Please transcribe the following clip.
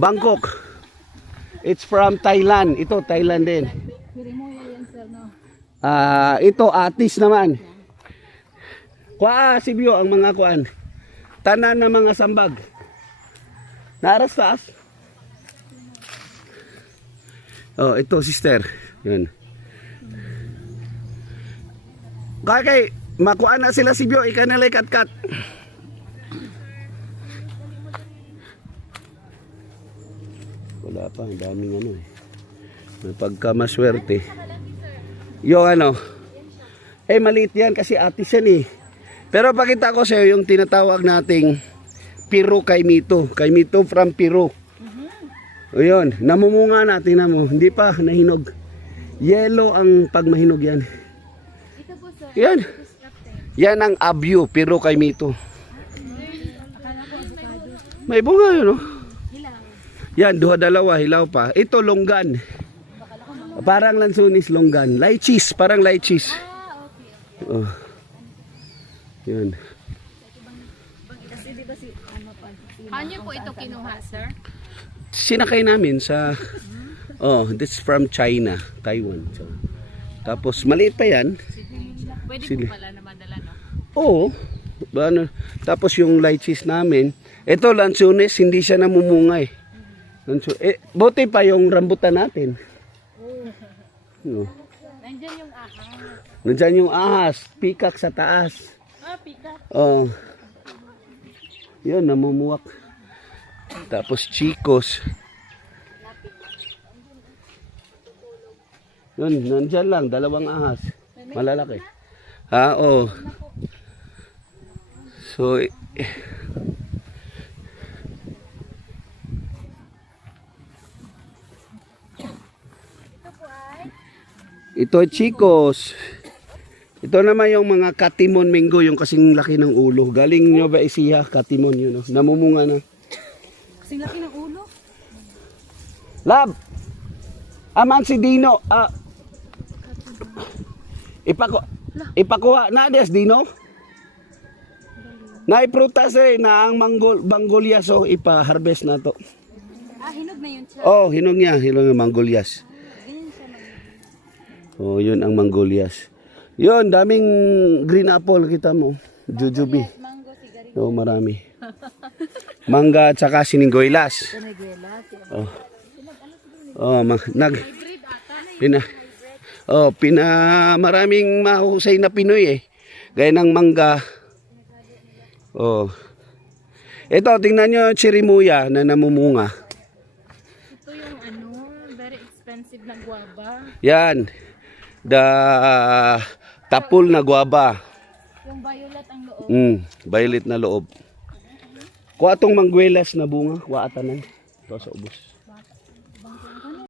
Bangkok. It's from Thailand. Ito, Thailand din. Ito, atis naman. Kuha, Sibyo, ang mga kuan. Tanan na mga sambag. Naras taas. Oh, ito, sister. Yun. Kaya makuha na sila, Sibyo. Ika na like kat. Wala pa, ang daming ano eh. May pagkamaswerte. Yung ano, maliit yan kasi atis yan eh. Pero pakita ko sa'yo yung tinatawag nating Peru Kaimito. Kaimito from Peru. O yun, namumunga natin na mo. Hindi pa nahinog. Yellow ang pag mahinog yan. Yan. Yan ang abyo, Peru Kaimito. May bunga yun, no? Yan, dalawa, hilaw pa. Ito, longgan. Parang lansunis, longgan. Lychees, parang lychees. Oh. Yan. Paano po ito kinuha, sir? Sinakay namin sa... Oh, this is from China, Taiwan. So, tapos, maliit pa yan. Pwede po pala na madala, no? Oo. Ano, tapos yung lychees namin. Ito, lansunis, hindi siya namumunga eh. Buti pa yung rambutan natin. No. Nandyan yung ahas. Nandyan yung ahas. Pikak sa taas. Pikak. Oh. Yun, namumuwak. Tapos chicos. Yun, nandyan lang. Dalawang ahas. Malalaki. Oo. So, ito chicos. Ito naman yung mga katimon mango, yung kasing laki ng ulo. Galing nyo ba isiya, katimon yun, no? Namumunga na. Kasing laki ng ulo? Lab! Aman si Dino. Ipakuha na des Dino. Naiprutas na ang banggolias, so ipa-harvest na to. Hinog na yun siya. Oh, hinog niya, yung manggolias. Oh, yun ang manggolias. Yun, daming green apple, kita mo. Jujube. Mango, sigarilyo. Oh, marami. Mangga at saka sininggoylas. Oh. Oh, maraming mahusay na Pinoy eh. Gaya ng mangga. Oh. Ito, tingnan nyo chirimuya na namumunga. Ito yung very expensive na guava. Yan. Tapul na guava. Yung violet ang loob. Violet na loob. Kuha itong mangguelas na bunga. Kuha atanan. Ito sa ubos.